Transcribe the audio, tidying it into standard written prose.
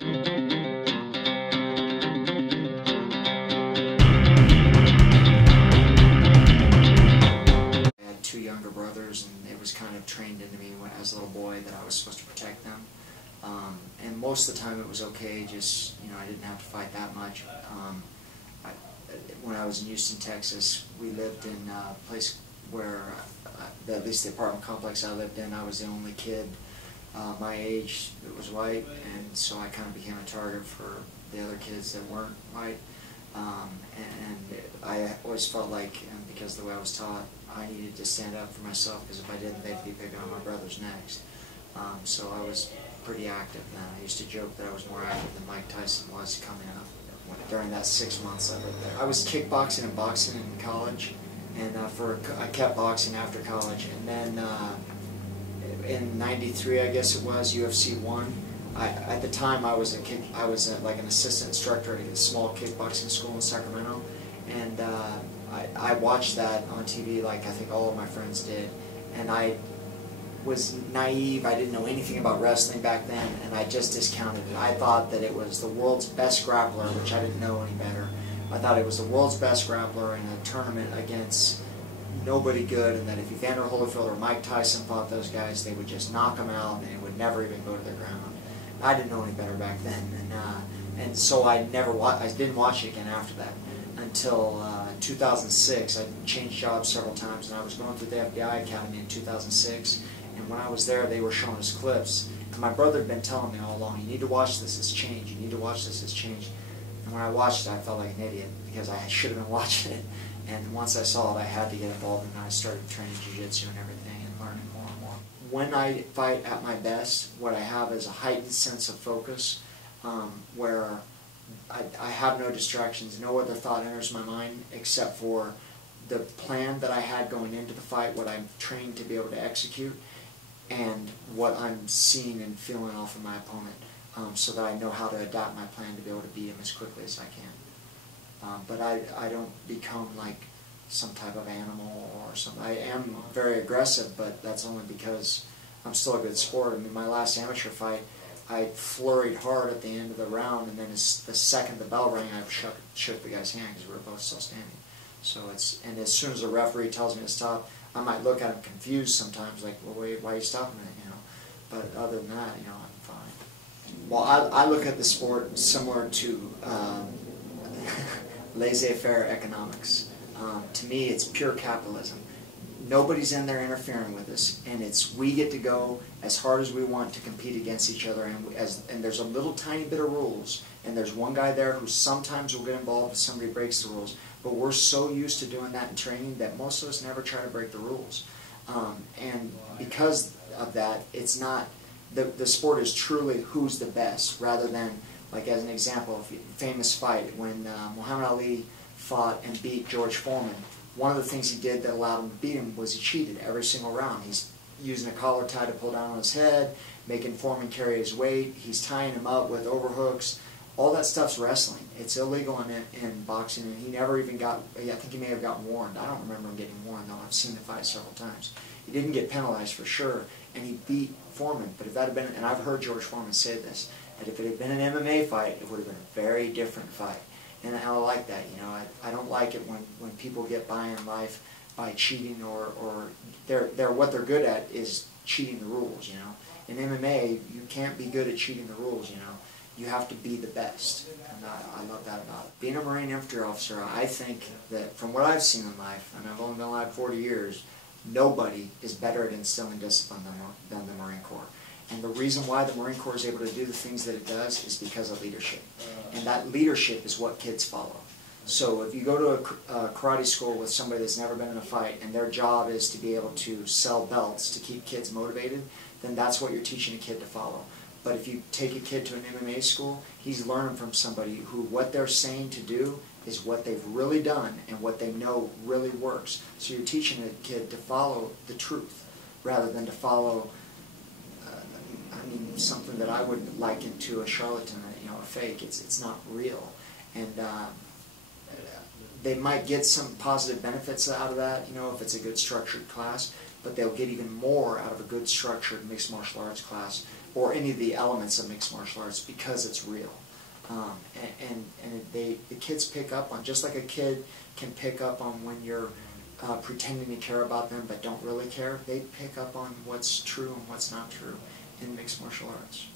Two younger brothers, and it was kind of trained into me when I was a little boy that I was supposed to protect them. And most of the time it was okay, just, I didn't have to fight that much. When I was in Houston, Texas, we lived in a place where, at least the apartment complex I lived in, I was the only kid my age that was white, and so I kind of became a target for the other kids that weren't white. And I always felt like, because of the way I was taught, I needed to stand up for myself, because if I didn't, they'd be picking on my brothers next. So I was pretty active then. I used to joke that I was more active than Mike Tyson was coming up during that 6 months I lived there. I was kickboxing and boxing in college, and I kept boxing after college. And then in '93, I guess it was, UFC 1. At the time, I was like an assistant instructor at a small kickboxing school in Sacramento, and I watched that on TV like I think all of my friends did, and I was naive. I didn't know anything about wrestling back then, and I just discounted it. I thought that it was the world's best grappler, which I didn't know any better. I thought it was the world's best grappler in a tournament against nobody good, and that if Evander Holyfield or Mike Tyson fought those guys, they would just knock them out, and it would never even go to the ground. I didn't know any better back then, and so I didn't watch it again after that until 2006. I changed jobs several times, and I was going through the FBI Academy in 2006. And when I was there, they were showing us clips. And my brother had been telling me all along, you need to watch this, it's changed. You need to watch this, it's changed. And when I watched it, I felt like an idiot, because I should have been watching it. And once I saw it, I had to get involved, and I started training jiu-jitsu and everything and learning more and more. When I fight at my best, what I have is a heightened sense of focus, where I have no distractions, no other thought enters my mind except for the plan that I had going into the fight, what I'm trained to be able to execute, and what I'm seeing and feeling off of my opponent, so that I know how to adapt my plan to be able to beat him as quickly as I can. But I don't become like some type of animal or something. I am very aggressive, but that's only because I'm still a good sport. I mean, my last amateur fight, I flurried hard at the end of the round, and then the second the bell rang, I shook the guy's hand, because we were both still standing. So and as soon as the referee tells me to stop, I might look at him confused sometimes, like, well, wait, why are you stopping it, But other than that, I'm fine. Well, I look at the sport similar to laissez-faire economics. To me, it's pure capitalism. Nobody's in there interfering with us, and we get to go as hard as we want to compete against each other, and there's a little tiny bit of rules, and there's one guy there who sometimes will get involved if somebody breaks the rules, but we're so used to doing that in training that most of us never try to break the rules. And because of that, it's not, the sport is truly who's the best, rather than, like as an example, famous fight, when Muhammad Ali fought and beat George Foreman. One of the things he did that allowed him to beat him was he cheated every single round. He's using a collar tie to pull down on his head, making Foreman carry his weight, he's tying him up with overhooks. All that stuff's wrestling. It's illegal in boxing, and he never even got, I think he may have gotten warned. I don't remember him getting warned, though. I've seen the fight several times. He didn't get penalized for sure, and he beat Foreman. But if that had been, and I've heard George Foreman say this, that if it had been an MMA fight, it would have been a very different fight. And I like that, I don't like it when people get by in life by cheating, or what they're good at is cheating the rules, In MMA, you can't be good at cheating the rules, You have to be the best, and I love that about it. Being a Marine infantry officer, I think that from what I've seen in life, and I've only been alive 40 years, nobody is better at instilling discipline than the Marine Corps. And the reason why the Marine Corps is able to do the things that it does is because of leadership. And that leadership is what kids follow. So if you go to a karate school with somebody that's never been in a fight, and their job is to be able to sell belts to keep kids motivated, then that's what you're teaching a kid to follow. But if you take a kid to an MMA school, he's learning from somebody who what they're saying to do is what they've really done and what they know really works. So you're teaching a kid to follow the truth rather than to follow something that I would liken to a charlatan, a fake. It's not real. And they might get some positive benefits out of that, if it's a good structured class, but they'll get even more out of a good structured mixed martial arts class or any of the elements of mixed martial arts because it's real. The kids pick up on, just like a kid can pick up on when you're pretending to care about them but don't really care, they pick up on what's true and what's not true in mixed martial arts.